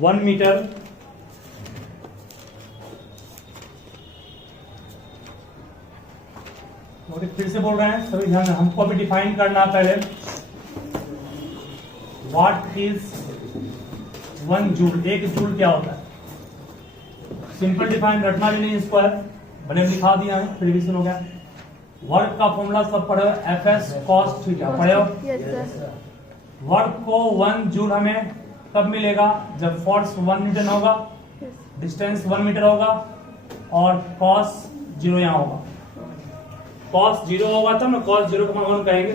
1 metre फिर से बोल रहे हैं सभी ध्यान, हमको अभी डिफाइन करना पहले व्हाट इज 1 जूल। 1 जूल क्या होता है? सिंपल डिफाइन रटना भी नहीं इसको है, मैंने लिखा दिया है, फिर भी सुनो गया। वर्क का फॉर्मूला सब पढ़े हो, एफएस कॉस थीटा पढ़े हो। वर्क को 1 जूल हमें कब मिलेगा? जब फोर्स 1 न्यूटन होगा, डिस्टेंस 1 मीटर होगा और कॉस 0 यहाँ होगा। कॉस 0 होगा तब ना कॉस 0 का मान 1 कहेंगे।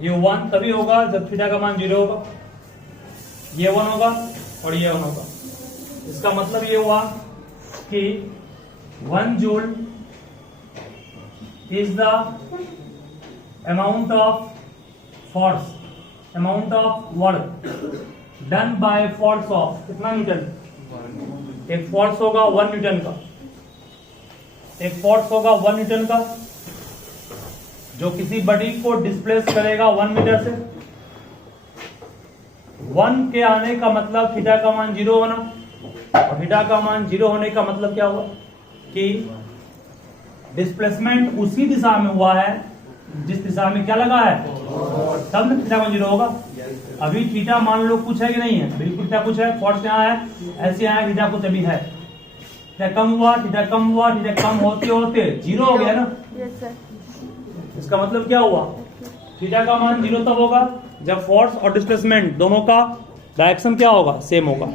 ये 1 तभी होगा जब थीटा का मान 0 होगा। ये 1 होगा और ये 1 होगा। इसका मतलब ये हुआ कि 1 joule is the amount of force, amount of work done by force of कितना न्यूटन? एक फोर्स होगा 1 न्यूटन का, एक फोर्स होगा 1 न्यूटन का जो किसी बॉडी को डिस्प्लेस करेगा 1 मीटर से। 1 के आने का मतलब थीटा का मान 0 होना, और थीटा का मान 0 होने का मतलब क्या हुआ कि डिस्प्लेसमेंट उसी दिशा में हुआ है जिस दिशा में क्या लगा है, तब ना थीटा का 0 होगा। अभी थीटा मान लो कुछ है कि नहीं है? बिल्कुल थीटा कुछ है, फोर्स यहाँ है, ऐसे यहाँ है, थीटा कुछ अभी है। थीटा कम हुआ, थीटा कम हुआ, थीटा कम होते होते 0 हो गया ना। इसका मतलब क्या हुआ? थीटा का मान 0 तब होगा जब फोर्स और डिस्प्लेसमेंट दोनों का डायरेक्शन क्या होगा, सेम होगा।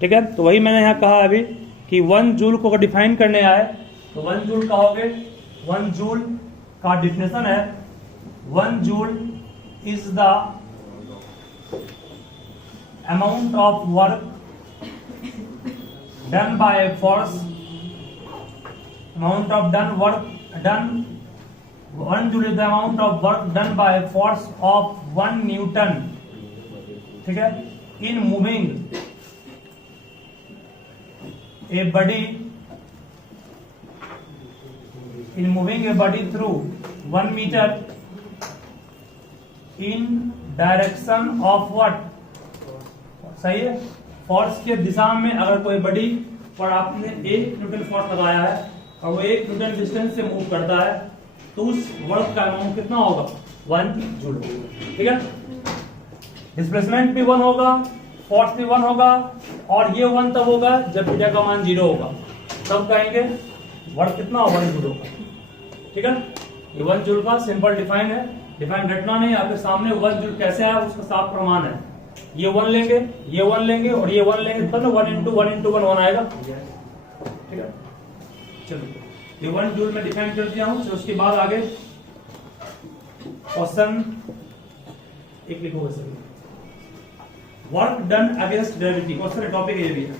ठीक है, तो वही मैंने यहाँ कहा अभी कि 1 जूल को अगर डिफाइन करने आए तो 1 जूल कहोगे। 1 जूल का डिफिनेशन है 1 joule is the amount of work done by force, amount of done work done 1 joule is the amount of work done by force of 1 Newton, ठीक है, in moving a body, in moving a body through 1 meter in direction of what? सही है, force के दिशा में अगर कोई body पर आपने 1 न्यूटन फोर्स लगाया है और वो 1 न्यूटन डिस्टेंस से मूव करता है तो उस वर्क का अमाउंट कितना होगा? 1 जूल। ठीक है, डिस्प्लेसमेंट भी 1 होगा, फोर्स भी 1 होगा, और ये 1 तब होगा जब थीटा का मान 0 होगा। तब कहेंगे वर्क कितना होगा? 1 जूल होगा। ठीक है, ये 1 जूल का सिंपल डिफाइन है, डिफाइन रटना नहीं, आपके सामने 1 जूल कैसे है उसका साफ प्रमाण है। ये 1 लेंगे, ये 1 लेंगे और ये 1 लेंगे तब 1 into 1 into 1 आएगा। ठीक है, चलिए ये 1 जूल में डिफाइन कर दिया हूं। उसके बाद आगे क्वेश्चन एक लिखोगे sir, work done against gravity. Question topic ये भी है,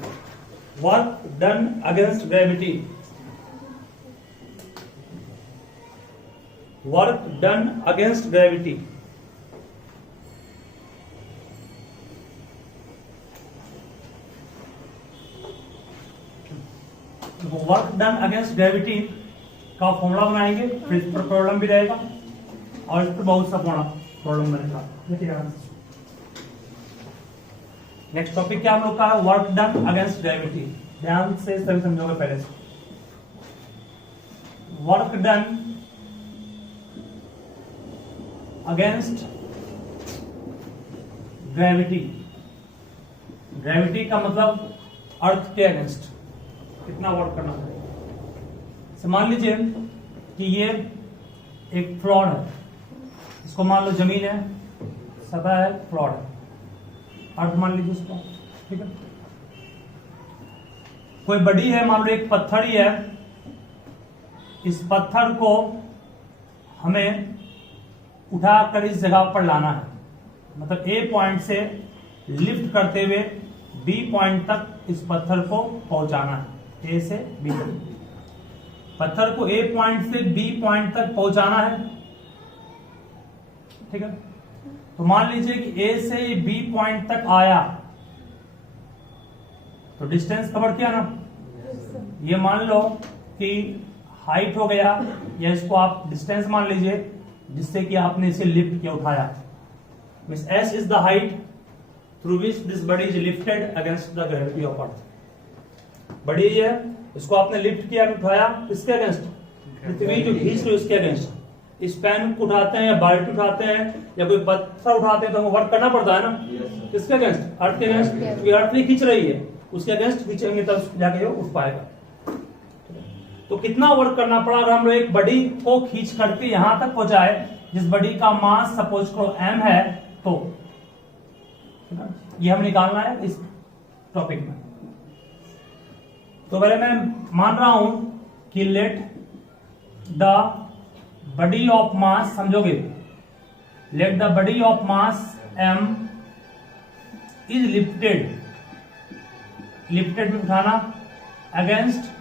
work done against gravity. Work done against gravity, work done against gravity का फॉर्मूला बनाएंगे, फिर इस पर प्रॉब्लम भी रहेगा और इस पर बहुत सा प्रॉब्लम बनेगा। नेक्स्ट टॉपिक क्या हम लोग का है? Work done against gravity. ध्यान से सभी समझोगे पहले से। Work done against gravity, gravity का मतलब अर्थ के अगेंस्ट कितना वर्क करना है। मान लीजिए कि ये एक फ्लोर है, इसको मान लो जमीन है, सतह है, फ्लोर है, अर्थ मान लीजिए उसको। ठीक है, कोई बॉडी है, मान लो एक पत्थर ही है, इस पत्थर को हमें उठाकर इस जगह पर लाना है, मतलब ए पॉइंट से लिफ्ट करते हुए बी पॉइंट तक इस पत्थर को पहुंचाना है। ए से बी तक पत्थर को ए पॉइंट से बी पॉइंट तक पहुंचाना है। ठीक है, तो मान लीजिए कि ए से बी पॉइंट तक आया तो डिस्टेंस कवर किया ना। ये मान लो कि हाइट हो गया, या इसको आप डिस्टेंस मान लीजिए जिससे कि आपने इसे लिफ्ट किया, उठाया। Means S is the height through which this body is lifted against the gravity of earth. बड़ी है, इसको आपने लिफ्ट किया, उठाया, किसके अगेंस्ट? पृथ्वी जो खींच रही है उसके अगेंस्ट। इस पेन को उठाते हैं या बाल्टी उठाते हैं या कोई पत्थर उठाते हैं तो हमको वर्क करना पड़ता है ना, किसके अगेंस्ट? अर्थ के अगेंस्ट, क्योंकि अर्थ नहीं खींच रही है, उसके अगेंस्ट खींचेंगे तब जाके वो उठ पाएगा। तो कितना वर्क करना पड़ा अगर हम लोग एक बड़ी को खींच करके यहां तक पहुंचाए जिस बड़ी का मास सपोज करो m है, तो ये हम निकालना है इस टॉपिक में। तो पहले मैं मान रहा हूं कि let the body of mass, समझोगे, let the body of mass m is lifted, lifted में उठाना, against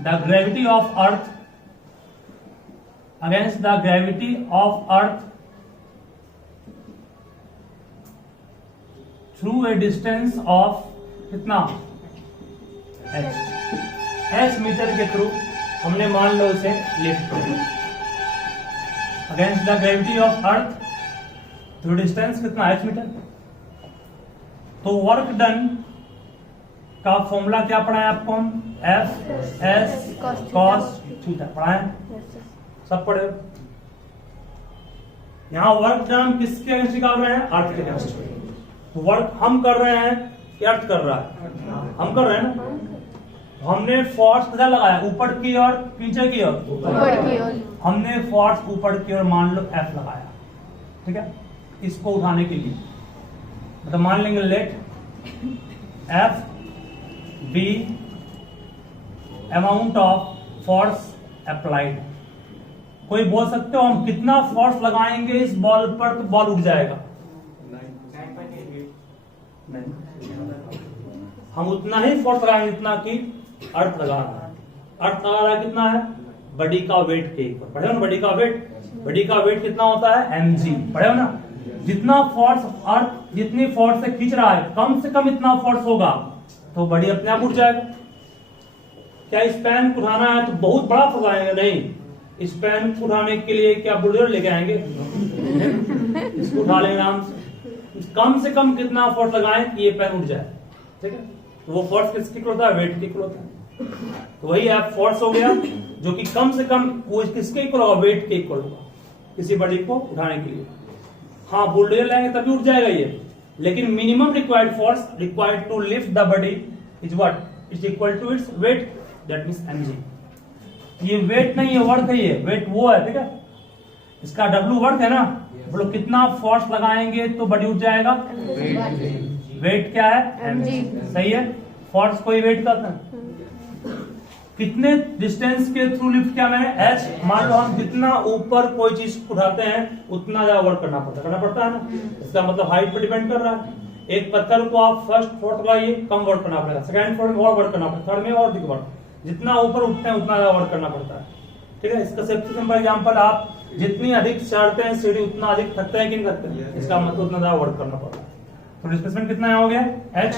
the gravity of earth, against the gravity of earth through a distance of कितना? h मीटर के थ्रू हमने मान लो इसे लिफ्ट किया, against the gravity of earth through distance कितना? h metre. तो वर्क डन का फॉर्मूला क्या पढ़ा है आपको? हम एफ एस कॉस थीटा पढ़ा है, सब पढ़े। यहां वर्क डन किसके अगेंस्ट निकाल रहे हैं? अर्थ के अगेंस्ट। तो वर्क हम कर रहे हैं कि अर्थ कर रहा है? हम कर रहे हैं ना। हमने फोर्स किधर लगाया? ऊपर की ओर, नीचे की ओर? ऊपर की ओर। हमने फोर्स ऊपर की ओर मान लो एफ लगाया, ठीक है, इसको उठाने के लिए। मतलब मान लेंगे let F be amount of force applied. कोई बोल सकते हो हम कितना फोर्स लगाएंगे इस बॉल पर तो बॉल उठ जाएगा? नहीं, हम उतना ही फोर्स लगाएंगे जितना कि अर्थ लगा रहा है। अर्थ लगा रहा है कितना है? बडी का वेट के ऊपर। पढ़े हो ना बडी का वेट? बडी का वेट कितना होता है? mg। पढ़े हो ना? जितना फोर्स अर्थ जितनी फोर्स से खींच रहा है कम से कम इतना फोर्स होगा तो बडी अपने आप उठ जाएगा। क्या इस पेन को उठाना है तो बहुत बड़ा फोर्स आएगा? नहीं, इस पेन को उठाने के लिए क्या बुलडोजर लेके आएंगे? इसको उठा लेंगे आराम से कम कितना फोर्स लगाएं कि ये पेन उठ जाए, ठीक है। तो वो फोर्स किसकी इक्वल होता है? वेट की इक्वल होता है। तो वही है फोर्स हो गया जो कि कम से कम वो किसके इक्वल होगा? वेट के इक्वल होगा किसी बड़ी को उठाने के लिए। हाँ, बुलडोजर लाएंगे तभी उठ जाएगा ये, लेकिन minimum required force required to lift the body is what? Is equal to its weight, that means mg। ये वेट नहीं है, वर्क है। ये वेट वो है, ठीक है, इसका w वर्क है ना। बोलो कितना फोर्स लगाएंगे तो बॉडी उठ जाएगा? वेट क्या है? mg। सही है, फोर्स कोई वेट करता है। कितने डिस्टेंस के थ्रू लिफ्ट किया मैंने? h। मान लो हम जितना ऊपर कोई चीज उठाते हैं उतना ज्यादा वर्क करना पड़ता है ना। इसका मतलब हाइट पर डिपेंड कर रहा है। एक पत्थर को आप फर्स्ट फ्लोर तक लाइए, कम वर्क करना पड़ेगा, सेकंड फ्लोर में और वर्क करना पड़ेगा, थर्ड में और अधिक वर्क। जितना ऊपर उठते हैं उतना ज्यादा वर्क करना पड़ता है, ठीक है। इसका सबसे सिंपल एग्जांपल, आप जितनी अधिक चढ़ते हैं सीढ़ी उतना अधिक थकते हैं कि नहीं थकते हैं? इसका मतलब उतना ज्यादा वर्क करना पड़ता है। तो डिस्प्लेसमेंट कितना हो गया? h।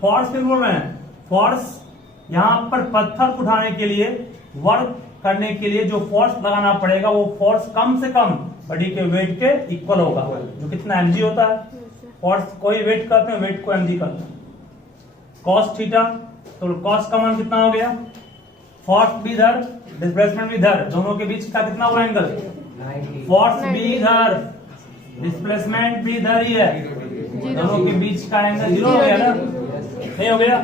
फोर्स के बोल रहे हैं, फोर्स यहाँ पर पत्थर उठाने के लिए, वर्क करने के लिए जो फोर्स लगाना पड़ेगा वो फोर्स कम से कम बॉडी के वेट के इक्वल होगा, जो कितना mg होता है। फोर्स कोई वेट करते हैं, वेट को mg करते हैं। कॉस थीटा, तो कॉस का मान कितना हो गया? फोर्स भी इधर, डिस्प्लेसमेंट भी इधर, दोनों के बीच का कितना हुआ एंगल? फोर्स भी इधर, डिस्प्लेसमेंट भी इधर ही है, दोनों के बीच का एंगल 0 हो गया ना? नहीं हो गया,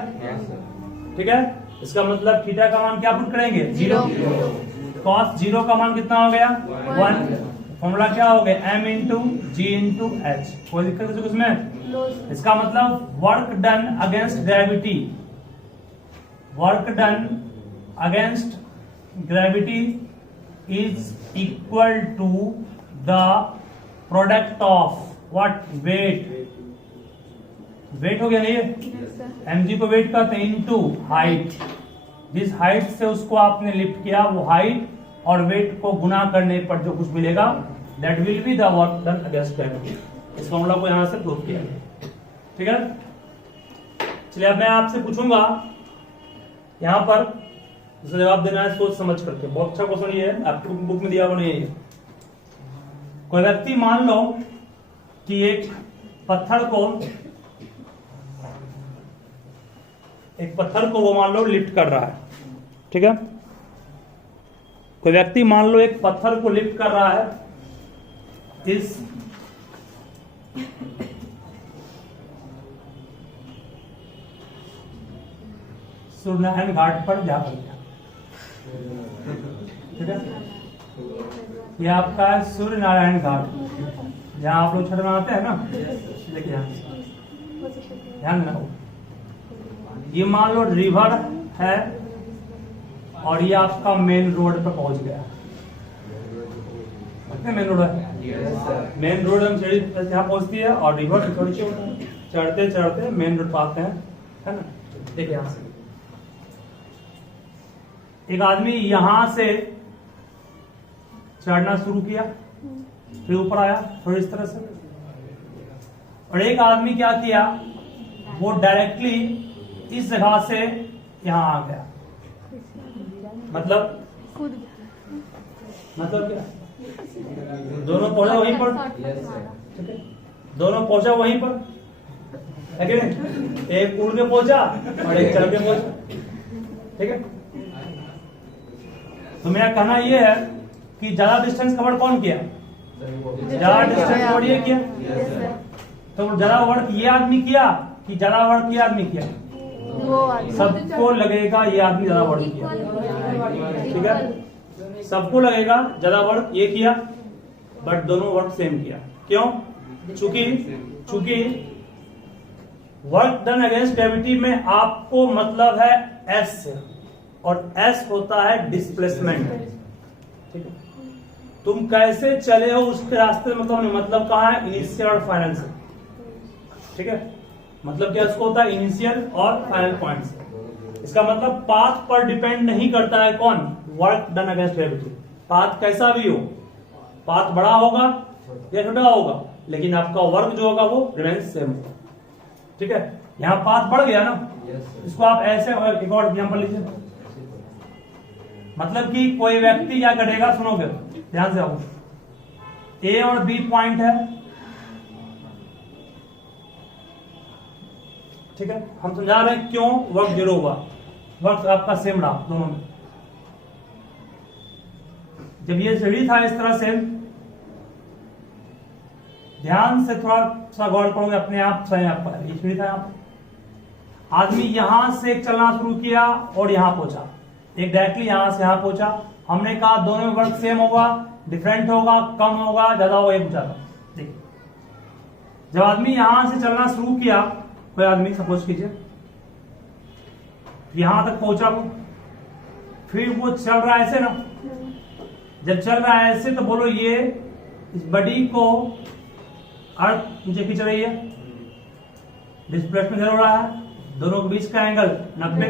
ठीक है। इसका मतलब थीटा का मान क्या पुट करेंगे? 0। कॉस 0 का मान कितना हो गया? 1। फॉर्मूला क्या हो गया? m into G into H. कोई दिक्कत है इसमें? इसका मतलब work done against gravity, work done against gravity is equal to the product of what? Weight. Weight हो गया नहीं? mg को वेट कहते हैं इनटू हाइट। जिस हाइट से उसको आपने लिफ्ट किया वो हाइट और वेट को गुना करने पर जो कुछ मिलेगा that will be the work done against gravity. इस फॉर्मूला को यहां से प्रूव किया, ठीक है। चलिए अब मैं आपसे पूछूंगा यहां पर, इसका जवाब देना है सोच समझ करके। बहुत अच्छा क्वेश्चन ये है, आपकी बुक में दिया हुआ नहीं है। कोई व्यक्ति मान लो कि एक पत्थर को वो मान लो लिफ्ट कर रहा है, ठीक है। कोई व्यक्ति मान लो एक पत्थर को लिफ्ट कर रहा है इस सूर्यनारायण घाट पर जाकर, ठीक है। ये आपका है सूर्यनारायण घाट, जहाँ आप लोग छठ मनाते हैं ना। देखिए ध्यान देना, ये मान लो रिवर है और ये आपका मेन रोड पर पहुंच गया। मेन रोड है, मेन रोड हम सीढ़ी यहाँ पहुंचती है और रिवर थोड़ी चढ़ते चढ़ते मेन रोड पर आते हैं, है ना। देखिए यहाँ से एक आदमी यहां से चढ़ना शुरू किया, फिर ऊपर आया थोड़ी इस तरह से, और एक आदमी क्या किया, वो डायरेक्टली इस जगह से यहां आ गया। मतलब क्या, दोनों पहुंचा वहीं पर, ठीक है, दोनों पहुंचा वहीं पर, है कि नहीं। एक उड़ के पहुंचा और एक चढ़ के पहुंचा, ठीक है। तो मेरा कहना यह है कि ज्यादा डिस्टेंस कवर कौन किया, ज्यादा डिस्टेंस कवर ये किया। तो ज्यादा वर्क ये आदमी किया कि ज्यादा वर्क ये आदमी किया, सबको लगेगा ये आदमी ज्यादा वर्क किया, ठीक है। सबको लगेगा ज्यादा वर्क ये किया, बट दोनों वर्क सेम किया। क्यों? चूंकि वर्क डन अगेंस्ट ग्रेविटी में आपको मतलब है एस से, और एस होता है डिस्प्लेसमेंट, ठीक है। तुम कैसे चले हो उसके रास्ते में मतलब कहाँ है, इनिशियल और फाइनल से, ठीक है। मतलब क्या इसको होता है, इनिशियल और फाइनल पॉइंट से। इसका मतलब पाथ पर डिपेंड नहीं करता है कौन, work done against gravity. Path कैसा भी हो, पाथ बड़ा होगा या छोटा होगा, लेकिन आपका वर्क जो होगा वो रिमेंस सेम होगा, ठीक है। यहाँ पाथ बढ़ गया ना, इसको आप ऐसे एक और एग्जाम्पल लीजिए। मतलब कि कोई व्यक्ति क्या करेगा, सुनोगे ध्यान से आओ, ए और बी पॉइंट है, ठीक है। हम समझा रहे हैं क्यों वर्क जीरो हुआ, वर्क आपका सेम रहा दोनों में। जब ये सीढ़ी था इस तरह से, ध्यान से थोड़ा सा गौर करोगे अपने आप से, आपका ये सीढ़ी था, यहाँ आदमी यहां से चलना शुरू किया और यहां पहुंचा, एक डायरेक्टली यहां से यहां पहुंचा। हमने कहा दोनों में वर्क सेम होगा, डिफरेंट होगा, कम होगा, ज्यादा होगा, एक ज्यादा। देखिए जब आदमी यहां से चलना शुरू किया, कोई आदमी सपोज कीजिए यहां तक पहुंचा वो, फिर वो चल रहा है ऐसे ना, जब चल रहा है ऐसे तो बोलो ये इस बॉडी को अर्थ नीचे खींच रही है, डिस्प्लेसमेंट हो रहा है, दोनों के बीच का एंगल 90,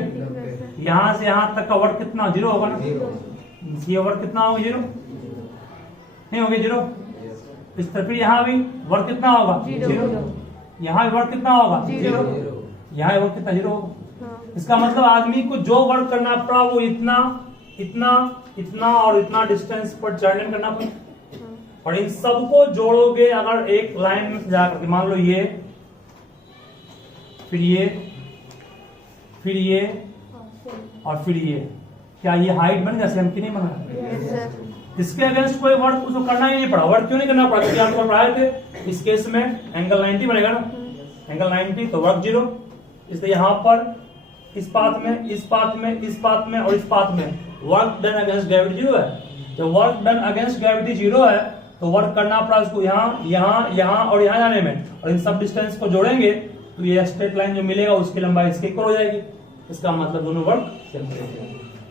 यहां से यहां तक का वर्क कितना, जीरो होगा ना। ये वर्क कितना होगा, जीरो नहीं होगी, जीरो। इस तरफ यहां भी वर्क कितना होगा, जीरो। यहाँ भी वर्क कितना होगा, जीरो। यहाँ वर्क कितना, जीरो होगा। इसका मतलब आदमी को जो वर्क करना पड़ा वो इतना इतना इतना और इतना डिस्टेंस पर जर्नी करना पड़ा, और इन सबको जोड़ोगे अगर एक लाइन में सजा करके, मान लो ये, फिर ये, फिर ये और फिर ये, क्या ये हाइट बन गया सेम कि नहीं बन गया? इसके अगेंस्ट कोई वर्क उसको करना ही नहीं पड़ा। वर्क क्यों नहीं करना पड़ा? क्योंकि आपको पढ़ाए थे इस केस में एंगल 90 बनेगा ना, एंगल 90, तो वर्क जीरो। इसलिए यहाँ पर इस पाथ में, इस पाथ में, इस पाथ में और इस पाथ में work done against gravity zero है। जब work done against gravity zero है तो वर्क करना पड़ा उसको यहाँ, यहाँ, यहाँ और यहाँ जाने में, और इन सब डिस्टेंस को जोड़ेंगे तो ये स्ट्रेट लाइन जो मिलेगा उसकी लंबाई इसके इक्वल हो जाएगी। इसका मतलब दोनों वर्क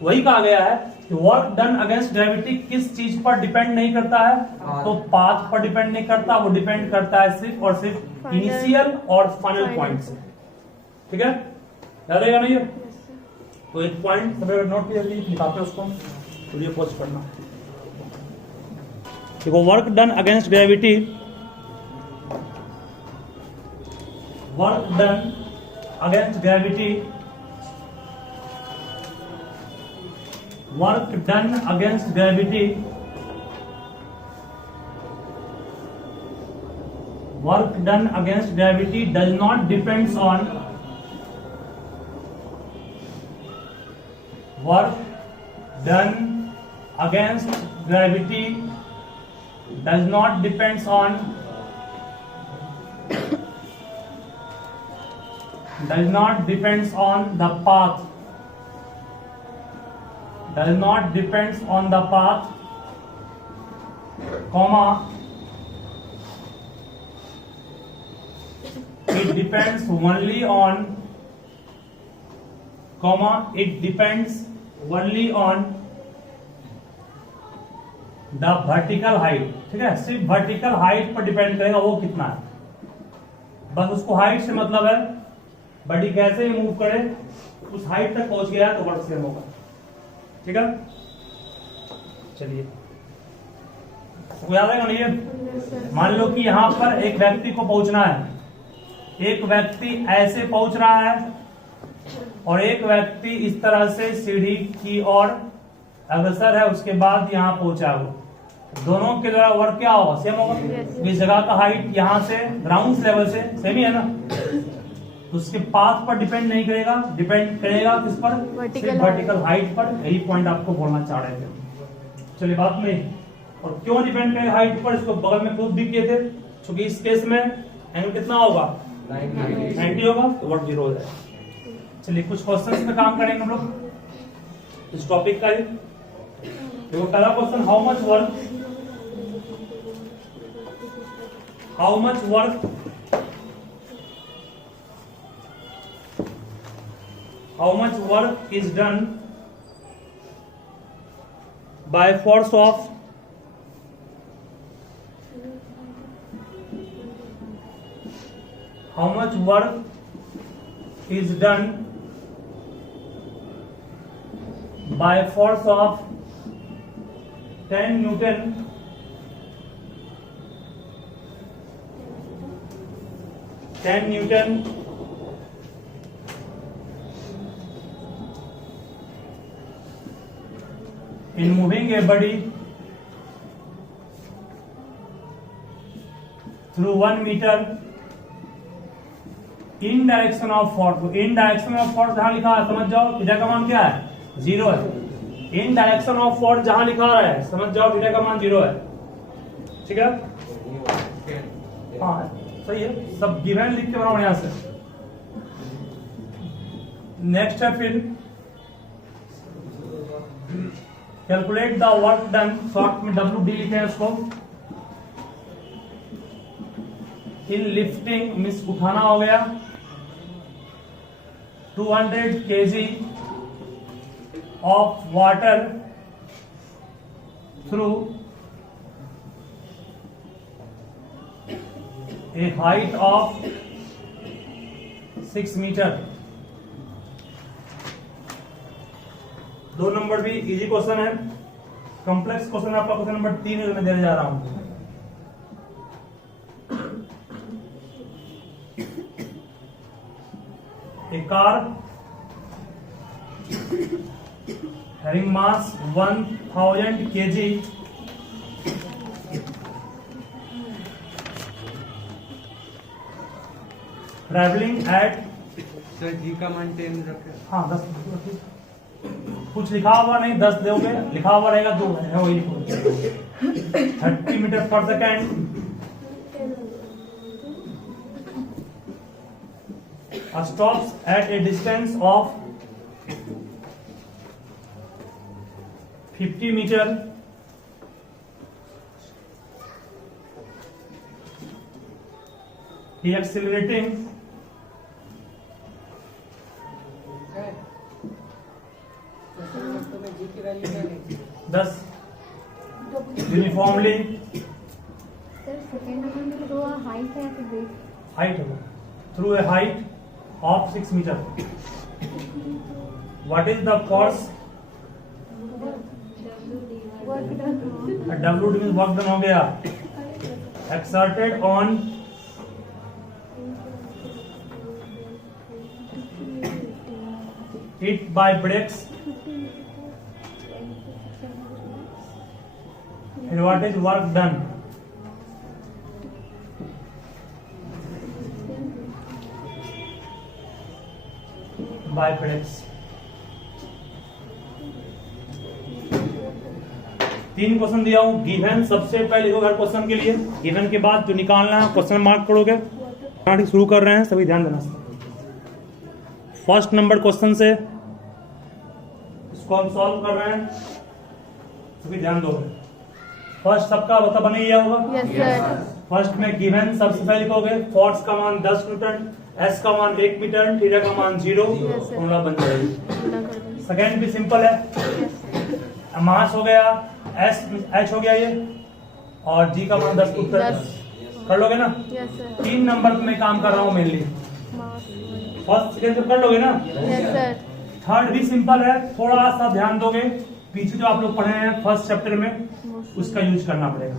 वही कहा गया है कि वर्क डन अगेंस्ट ग्रेविटी किस चीज पर डिपेंड नहीं करता है, तो पाथ पर डिपेंड नहीं करता, वो डिपेंड करता है सिर्फ और सिर्फ इनिशियल और फाइनल पॉइंट से। ठीक है, याद रहेगा नहीं? तो एक पॉइंट नोट कर लीजिए, निकालते हैं उसको, वीडियो पोस्ट करना। देखो work done against gravity, work done against gravity, work done against gravity, work done against gravity does not depends on work done against gravity does not depends on the path, does not depends on the path, comma, it depends only on, comma, it depends only on the vertical height. ठीक है, सिर्फ vertical height पर depend करेगा वो कितना है, बस उसको हाइट से मतलब है, बॉडी कैसे ही मूव करे उस हाइट तक पहुंच गया तो वर्क सेम होगा। ठीक है, चलिए तो याद आएगा नहीं ये। मान लो कि यहां पर एक व्यक्ति को पहुंचना है, एक व्यक्ति ऐसे पहुंच रहा है और एक व्यक्ति इस तरह से सीढ़ी की ओर अग्रसर है, उसके बाद यहां पहुंचा वो, दोनों के द्वारा वर्क क्या होगा, सेम होगा। इस जगह का हाइट यहां से ग्राउंड लेवल से सेम ही है ना, तो उसके पाथ पर डिपेंड नहीं करेगा, डिपेंड करेगा किस पर, वर्टिकल हाइट पर। यही पॉइंट आपको बोलना चाह रहे थे। चलिए बात नहीं, और क्यों डिपेंड करेगा हाइट पर, इसको बगल में प्रूफ भी किए थे, क्योंकि इस केस में एंगल कितना होगा, 90 होगा, तो वर्क 0 हो जाएगा। चलिए कुछ क्वेश्चन पे काम करेंगे हम लोग इस टॉपिक का। देखो पहला question, how much work is done by force of how much work is done by force of 10 Newton in moving a body through 1 meter in direction of force। तो in direction of force जहां लिखा है समझ जाओ theta का मान क्या है, 0 है। in direction of force जहां लिखा है समझ जाओ थीटा का मान 0 है। ठीक है, हाँ सही है, सब गिवन लिख के बनाओ यहां से। नेक्स्ट है फिर calculate the work done, short में WD लिखे हैं उसको। इन लिफ्टिंग मिस उठाना हो गया 200 kg of water through a height of 6 metre. 2 number भी इजी क्वेश्चन है, कॉम्प्लेक्स क्वेश्चन आपका क्वेश्चन नंबर 3 मैं देने जा रहा हूं। A car having mass 1000 kg traveling at, sir जी का मान 10 रखे। हाँ 10, कुछ लिखा हुआ नहीं 10 दोगे, लिखा हुआ रहेगा 2 है वही लिखो। 30 मीटर पर second stops at a distance of 50 meter he accelerating 10 uniformly, height होगा through a height of 6 meter. What is the force? WD means work done हो गया, exerted on it by brakes. And what is work done? By प्रेडिक्स। 3 question दिया हूं given. सबसे पहले लिखोगे हर question के लिए, गिवन के बाद जो निकालना है क्वेश्चन मार्क करोगे। शुरू कर रहे हैं, सभी ध्यान देना। फर्स्ट नंबर क्वेश्चन से इसको हम सॉल्व कर रहे हैं, सभी ध्यान दोगे। फर्स्ट सबका पता बन ही गया होगा। Yes sir. फर्स्ट में गिवन सबसे पहले लिखोगे फोर्स का मान 10 न्यूटन, एस का मान 1 मीटर, थीटा का मान 0, फॉर्मूला बन जाएगी। सेकेंड भी सिंपल है, मास हो गया, एस एच हो गया ये, और जी का मान 10 न्यूटन। कर लोगे ना? Yes sir. 3 नंबर में काम कर रहा हूँ मेनली। फर्स्ट सेकेंड सब कर लोगे ना? Yes sir. थर्ड भी सिंपल है, थोड़ा सा ध्यान दोगे, पीछे जो आप लोग पढ़े हैं फर्स्ट चैप्टर में उसका यूज करना पड़ेगा।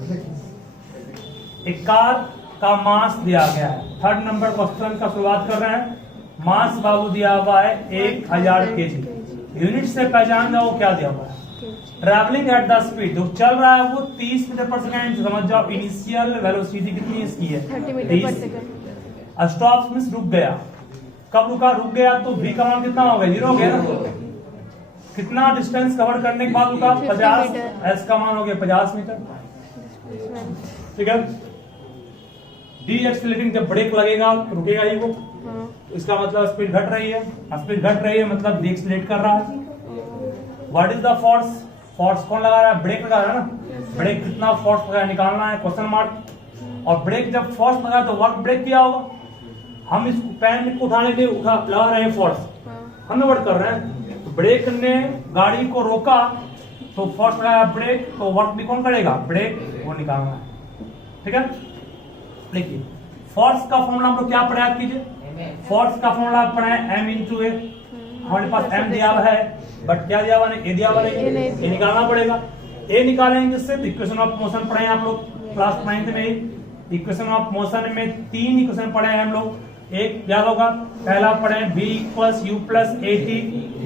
एक कार का मास दिया गया है। थर्ड नंबर क्वेश्चन का शुरुआत कर रहे हैं। मास बाबू दिया हुआ है 1000 kg। यूनिट से पहचान जाओ क्या दिया हुआ है। ट्रैवलिंग एट द स्पीड, जो चल रहा है वो 30 मीटर पर सेकेंड। समझ जाओ इनिशियल वेलोसिटी कितनी इसकी है, 30 मीटर पर सेकंड। स्टॉप मींस रुक गया। कब रुका? रुक गया तो v का मान कितना हो गया? 0 हो गया ना। कितना डिस्टेंस कवर करने के बाद रुका? 50। s का मान हो गया 50 मीटर। ठीक है। डी एक्सेलरेटिंग, जब ब्रेक लगेगा तो रुकेगा ही वो, इसका मतलब स्पीड घट रही है। स्पीड घट रही है मतलब डी एक्सेलरेट कर रहा है। What is the force? Force कौन लगा रहा है? ब्रेक लगा रहा है ना। ब्रेक कितना फोर्स लगाया निकालना है, क्वेश्चन मार्क। और ब्रेक जब फोर्स लगा तो वर्क ब्रेक किया होगा। हम इस पेन को उठाने के लिए लगा रहे हैं फोर्स, हम वर्क कर रहे हैं। तो ब्रेक ने गाड़ी को रोका तो फोर्स लगाया ब्रेक, तो वर्क भी कौन करेगा? ब्रेक, वो निकालना है। ठीक है। देखिए फोर्स का फॉर्मूला हम लोग क्या पढ़ा कीजिए। फोर्स का फॉर्मूला पढ़ा है m इंटू ए। हमारे पास m दिया हुआ है बट क्या दिया हुआ नहीं, ए दिया हुआ नहीं, ए निकालना पड़ेगा। ए निकालेंगे इससे इक्वेशन ऑफ मोशन पढ़े हैं आप लोग क्लास 9th में। इक्वेशन ऑफ मोशन में 3 इक्वेशन पढ़े हैं हम लोग। एक याद होगा, पहला पढ़े v equals u plus at,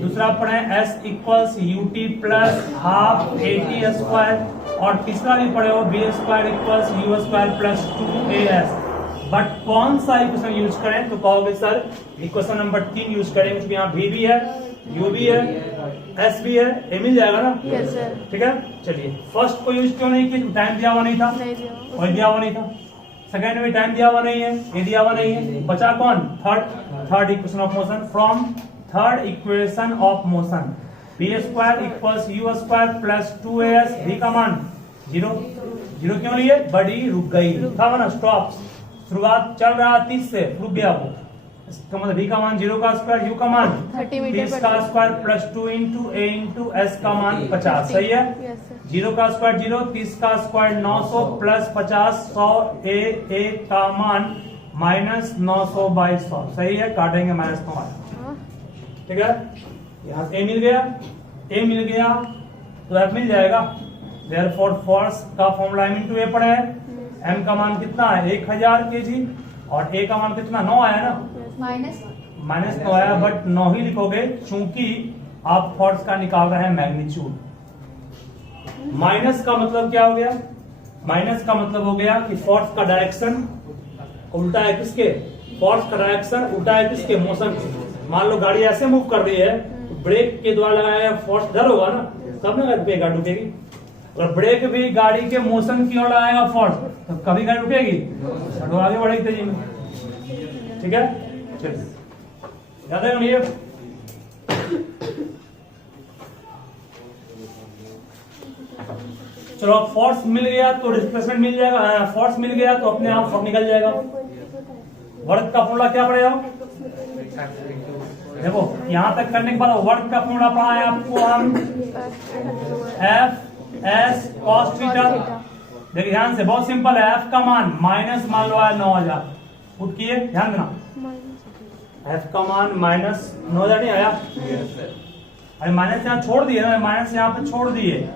दूसरा पढ़े s equals ut plus half at square, और तीसरा भी पढ़े हो v square equals u square plus 2as। But कौन सा इक्वेशन यूज करें? तो कहोगे सर इक्वेशन नंबर 3 यूज करेंगे, क्योंकि यहाँ v भी है, u भी है, s भी है, a मिल जाएगा ना। Yes sir. ठीक है। चलिए फर्स्ट को यूज क्यों नहीं किया? टाइम दिया हुआ नहीं था, कोई दिया हुआ नहीं था। सेकेंड में टाइम दिया हुआ नहीं है, ए दिया हुआ नहीं है। बचा कौन? Third equation of motion. From third equation of motion v square equals u square plus 2as, v का मान 0। 0 क्यों लिए? बड़ी रुक गई था ना, स्टॉप। शुरुआत चल रहा 30 से, रुक गया वो, इसका मतलब v का मान 0 का स्क्वायर, u का मान 30 मीटर 30 का square plus 2 into a into s का मान 50। सही है। Yes sir. 0 का स्क्वायर 0, 30 का स्क्वायर 900 प्लस 50 100, a का मान माइनस 900 बाई 100। सही है, काटेंगे माइनस 9। ठीक है। यहाँ a मिल गया, a मिल गया तो f मिल जाएगा। देयरफॉर फोर्स का फॉर्मूला m इंटू a पड़ा है। m का मान कितना है? 1000 kg, और a का मान कितना? 9 आया ना, माइनस 9 आया, बट 9 ही लिखोगे चूंकि आप फोर्स का निकाल रहे हैं मैग्नीट्यूड। माइनस का मतलब क्या हो गया? माइनस का मतलब हो गया कि फोर्स का डायरेक्शन उल्टा है किसके? फोर्स का डायरेक्शन उल्टा है किसके? मोशन के। मान लो गाड़ी ऐसे मूव कर रही है, तो ब्रेक के द्वारा लगाया फोर्स इधर होगा ना, तब ना रुकेगा, रुकेगी। और ब्रेक भी गाड़ी के मोशन की ओर लगाएगा फोर्स, तो कभी गाड़ी रुकेगी, तो आगे बढ़ेगी तेजी में। ठीक है। चलिए याद है ये। चलो फोर्स मिल गया तो डिस्प्लेसमेंट मिल जाएगा, फोर्स मिल गया तो अपने आप सब निकल जाएगा। वर्क का फॉर्मूला क्या पड़ेगा? देखो यहां तक करने के बाद वर्क का फॉर्मूला पढ़ा है आपको हम, एफ एस कॉस थीटा। देखिए ध्यान से, बहुत सिंपल है। एफ का मान माइनस मान लो आया 9000, पुट किए, ध्यान देना। एफ का मान माइनस 9000 नहीं आया, अरे माइनस यहाँ छोड़ दिए ना, माइनस यहाँ पे छोड़ दिए।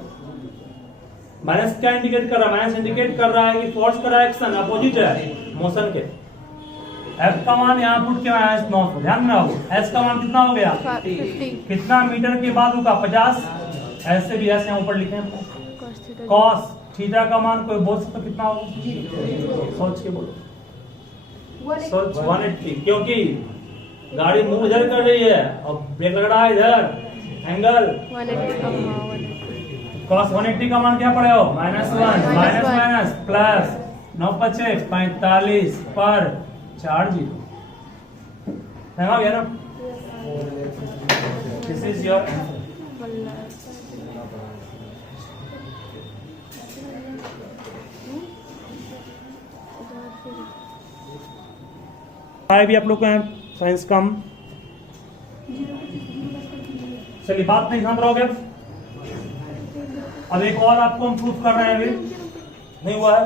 माइनस क्या इंडिकेट कर रहा है? माइनस इंडिकेट कर रहा है कि फोर्स का डायरेक्शन अपोजिट है मोशन के। एफ का मान यहाँ पुट किया माइनस 900, ध्यान में रखो। एस का मान कितना हो गया? 50। कितना मीटर के बाद रुका? 50। ऐसे भी ऐसे ऊपर लिखे कॉस थीटा का मान कोई बोल सकता कितना होगा? सोच के बोलो, सोच 180, क्योंकि गाड़ी मूव इधर कर रही है और ब्रेक लग रहा है इधर, एंगल 180 cos 180 का मान क्या पड़े हो, -1 माइनस माइनस प्लस 9 पचे 45 पर 4 जीरो हो गया ना। दिस इज योर भी आप लोग को साइंस कम चलिए बात नहीं समझ रहोगे। अब एक और आपको हम प्रूफ कर रहे हैं, अभी नहीं हुआ है,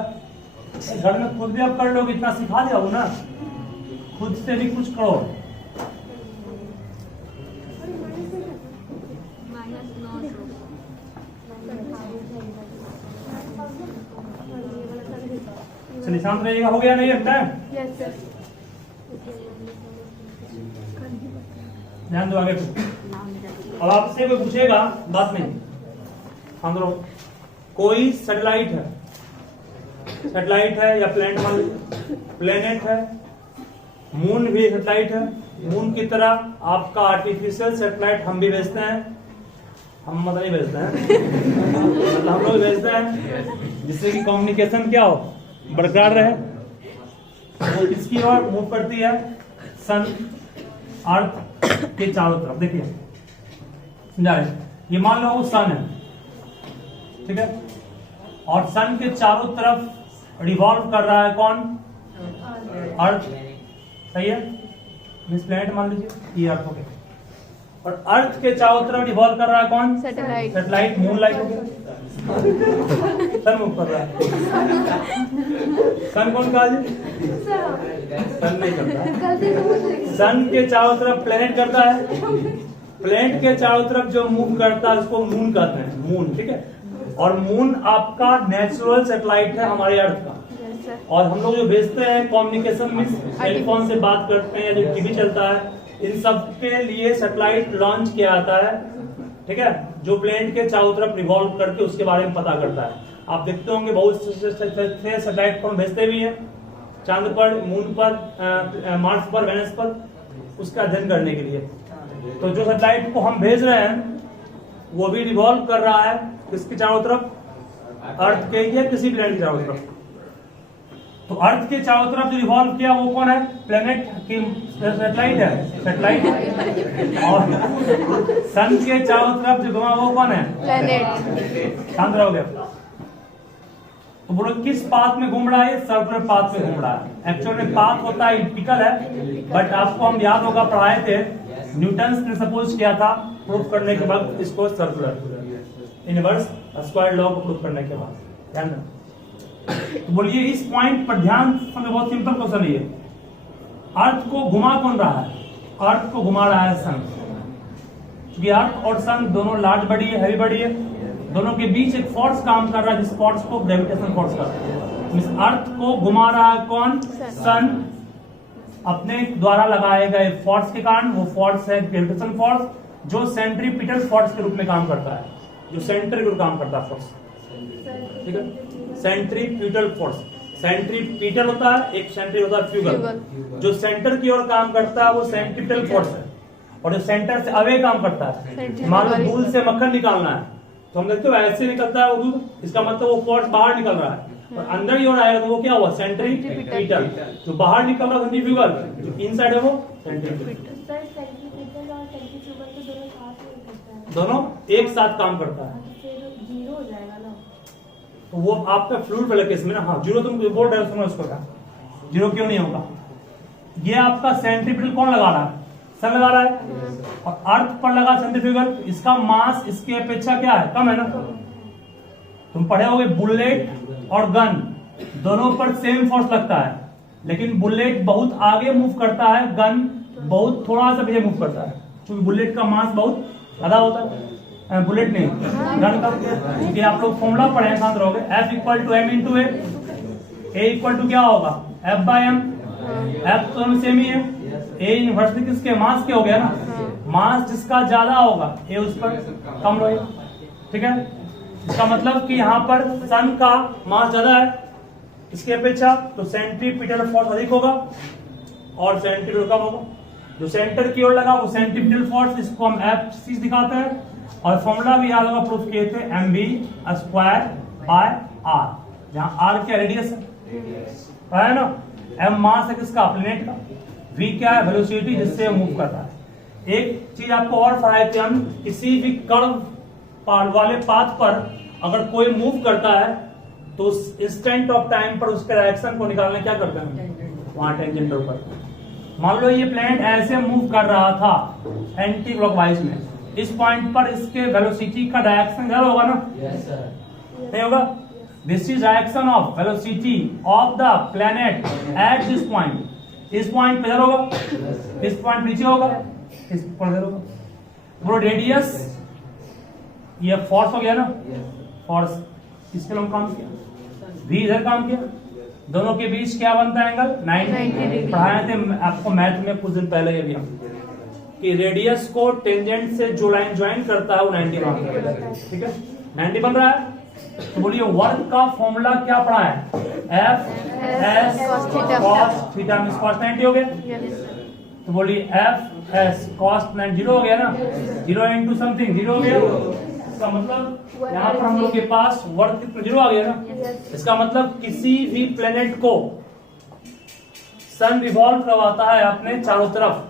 घर में खुद भी आप कर लोगे, इतना सिखा दिया हो ना, खुद से भी कुछ करो। चलिए शांत रहिएगा, हो गया नहीं अब टाइम, यस सर। ध्यान दो आगे। अब आपसे कोई पूछेगा, बात नहीं शांत रहो, कोई सैटेलाइट है या प्लेनेट है, मून भी सैटेलाइट है, मून की तरह आपका आर्टिफिशियल सैटेलाइट हम भी भेजते हैं, हम मतलब नहीं भेजते हैं मतलब हम लोग भेजते हैं जिससे कि कम्युनिकेशन क्या हो, बरकरार रहे। वो किसकी ओर मूव करती है, सन अर्थ के चारों तरफ। देखिए समझा रहे, ये मान लो वो सन है, ठीक है, और सन के चारों तरफ रिवॉल्व कर रहा है कौन, अर्थ, सही है, मिस प्लैनेट मान लीजिए ये अर्थ हो गया, और अर्थ के चारों तरफ रिवॉल्व कर रहा है कौन, सैटेलाइट, मून लाइट हो गया, सन मूव कर रहा है, सन कौन कहा जी, सन नहीं करता, सन के चारों तरफ प्लेनेट करता है, प्लेनेट के चारों तरफ जो मूव करता है उसको मून कहते हैं, मून, ठीक है, और मून आपका नेचुरल सैटेलाइट है हमारे अर्थ का, और हम लोग जो भेजते हैं कम्युनिकेशन में, टेलीफोन से बात करते हैं, जो टीवी चलता है, इन सब के लिए सैटेलाइट लॉन्च किया जाता है, ठीक है, जो प्लेनेट के चारों तरफ रिवॉल्व करके उसके बारे में पता करता है। आप देखते होंगे बहुत से सैटेलाइट को हम भेजते भी हैं चांद पर, मून पर, मार्स पर, वेनस पर, उसका अध्ययन करने के लिए। तो जो सैटेलाइट को हम भेज रहे हैं वो भी रिवॉल्व कर रहा है किसके चारों तरफ, अर्थ के या किसी प्लेनेट के चारों तरफ। तो अर्थ के चारों तरफ जो रिवॉल्व किया वो कौन है, प्लेनेट की सैटेलाइट है, सैटेलाइट, और सन के चारों तरफ जो घुमा वो कौन है, प्लेनेट। शांत रहोगे। तो बोलो किस पाथ में घूम रहा है, सर्कुलर पाथ में घूम रहा है। एक्चुअल में पाथ होता है इलिप्टिकल है, बट आपको हम याद होगा पढ़ाए थे, न्यूटन ने सपोज किया था प्रूफ करने के बाद इसको सर्कुलर इनवर्स स्क्वायर लॉ को प्रूफ करने के बाद, ध्यान देना। तो बोलिए इस पॉइंट पर ध्यान से, बहुत सिंपल क्वेश्चन है, अर्थ को घुमा कौन रहा है, अर्थ को घुमा रहा है सन, क्योंकि अर्थ और सन दोनों लार्ज बॉडी है, हैवी बॉडी है, दोनों के बीच एक फोर्स काम कर रहा है, जिस फोर्स को ग्रेविटेशन फोर्स कहते हैं। इस अर्थ को घुमा रहा है कौन, सन, अपने द्वारा लगाए गए फोर्स के कारण। वो फोर्स है ग्रेविटेशन फोर्स, जो सेंट्रीपिटल फोर्स के रूप में काम करता है, जो सेंटर के रूप काम करता है फोर्स, ठीक है, सेंट्रीपिटल फोर्स। सेंट्रीपिटल होता है, एक सेंट्री होता है फ्यूगल। जो सेंटर की ओर काम करता है वो सेंट्रीपिटल फोर्स है, और जो सेंटर से अवे काम करता है, मान लो दूध से मक्खन निकालना है तो हम देखते हो ऐसे निकलता है वो दूध, इसका मतलब वो फोर्स बाहर निकल रहा है, और अंदर की ओर आएगा तो वो क्या हुआ, सेंट्रीपिटल। जो बाहर निकल रहा है सेंट्रीफ्यूगल, जो इनसाइड है वो सेंट्रीपिटल। दोनों एक साथ काम करता है, तो वो आपका फ्लूइड वाले केस में ना, हाँ जीरो तुम बोल रहे हो, उसको क्या जीरो क्यों नहीं होगा, ये आपका सेंट्रीपिटल कौन लगा रहा है, सन लगा रहा है, और अर्थ पर लगा सेंट्रीफ्यूगल, इसका मास इसकी अपेक्षा क्या है, कम है ना। तुम पढ़े होगे बुलेट और गन दोनों पर सेम फोर्स लगता है, लेकिन बुलेट बहुत आगे मूव करता है, गन बहुत थोड़ा सा पीछे मूव करता है, क्योंकि बुलेट का मास बहुत ज्यादा होता है, बुलेट नहीं गन का, क्योंकि आप लोग फॉर्मूला पढ़े हैं, शांत रहोगे, F = m × A = क्या होगा, F/m, F तो हम सेम ही है, A इनवर्सली किसके, मास के हो गया ना, मास जिसका ज्यादा होगा A उस पर कम रहेगा, ठीक है। इसका मतलब कि यहाँ पर सन का मास ज्यादा है इसके अपेक्षा, तो सेंट्रीपिटल फोर्स अधिक होगा और सेंट्रीपिटल कम होगा, जो सेंटर की ओर लगा वो सेंटीपिटल फोर्स, इसको हम F दिखाते हैं। और फॉर्मूला भी याद होगा, प्रूफ किए थे, mv स्क्वायर बाय r, जहां r क्या रेडियस है ना, m मास है किसका, प्लेनेट का, v क्या है, वेलोसिटी जिससे मूव कर रहा है। एक चीज आपको और पढ़ाए थे हम, किसी भी कर्व वाले पाथ पर अगर कोई मूव करता है तो इंस्टेंट ऑफ टाइम पर उसके डायरेक्शन को निकालने क्या करते हैं, वहां टेंजेंट पर। मान लो ये प्लेनेट ऐसे मूव कर रहा था एंटी क्लॉकवाइज में, इस पॉइंट पर इसके वेलोसिटी का डायरेक्शन इधर होगा ना, नहीं होगा। This is direction of velocity of the planet at this point. इस पॉइंट पे इधर होगा, इस पॉइंट नीचे होगा, इस पॉइंट इधर होगा। वो रेडियस, ये फोर्स हो गया ना, फोर्स किसके लिए काम किया, v इधर काम किया, दोनों के बीच क्या बनता है एंगल, 90। पढ़ाए थे आपको मैथ में कुछ दिन पहले, ये भी हम कि रेडियस को टेंजेंट से जो लाइन ज्वाइन करता है वो 90 बनता है, ठीक है, 90 बन रहा है। तो बोलिए वर्क का फॉर्मूला क्या पढ़ा है, F S cos थीटा में cos 90 हो गया। तो बोलिए F S cos 90 0 हो गया ना, 0 इंटू समथिंग 0 हो गया। इसका मतलब यहाँ पर हम लोग के पास वर्क कितना 0 आ गया ना। इसका मतलब किसी भी प्लेनेट को सन रिवॉल्व करवाता है अपने चारों तरफ,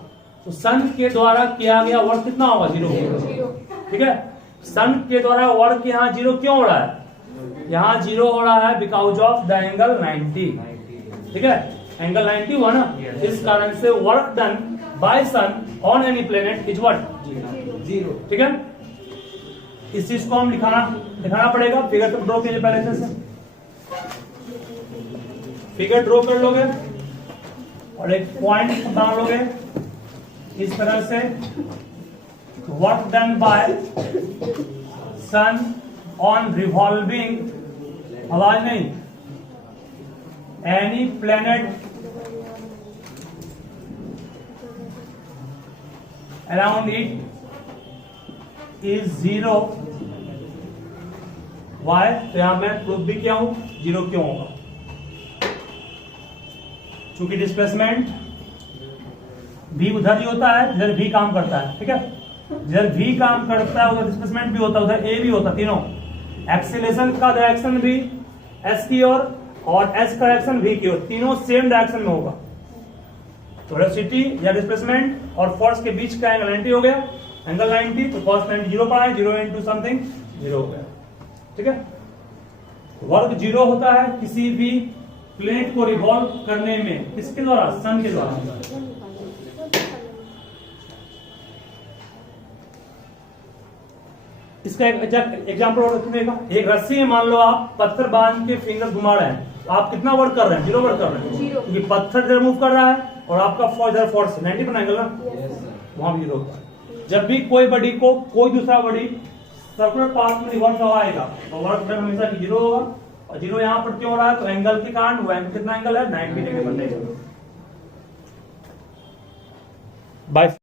तो सन के द्वारा किया गया वर्क कितना होगा, 0। ठीक है, सन के द्वारा वर्क यहाँ 0 क्यों हो रहा है, यहाँ 0 हो रहा है बिकॉज ऑफ द एंगल 90। ठीक है, एंगल 90 हुआ ना, इस कारण से work done by sun on any planet is what, 0। ठीक है, इस चीज को हम दिखाना पड़ेगा। फिगर तो ड्रॉ कीजिए पहले से, फिगर ड्रॉ कर लोगे और एक पॉइंट बना लोगे इस तरह से, work done by sun on revolving, आवाज नहीं, any planet around it is 0। Why, तो यहां मैं प्रूफ भी किया हूं 0 क्यों होगा, क्योंकि डिस्प्लेसमेंट भी उधर ही होता है जिधर भी काम करता है। ठीक है, जिधर भी काम करता है उधर डिस्प्लेसमेंट भी होता है, उधर ए भी होता है, तीनों। एक्सीलरेशन का डायरेक्शन भी एस की ओर और एस का डायरेक्शन भी की ओर, तीनों सेम डायरेक्शन में होगा। तो वेलोसिटी या डिस्प्लेसमेंट और फोर्स के बीच का एंगल 90 हो गया, एंगल 90, तो cos 90 0 पड़ा है, 0 इंटू समथिंग 0 हो गया। ठीक है, वर्क 0 होता है किसी भी प्लेनेट को रिवॉल्व करने में, किसके द्वारा, सन के द्वारा। इसका एक एग्जाम्पल और रखिएगा, एक रस्सी में मान लो आप पत्थर बांध के फिंगर घुमा रहे हैं, आप कितना वर्क कर रहे हैं, 0 वर्क कर रहे हैं, क्योंकि पत्थर इधर मूव कर रहा है और आपका इधर फोर्स 90 पर एंगल ना, वहां भी 0 होता है। जब भी कोई बॉडी को कोई दूसरा बॉडी सर्कुलर पाथ में रिवॉल्व करवाएगा तो वर्क डन हमेशा 0 होगा, और 0 यहां पर क्यों हो रहा है, तो एंगल के कारण, वो एंगल कितना एंगल है, 90 डिग्री बनने। बाय।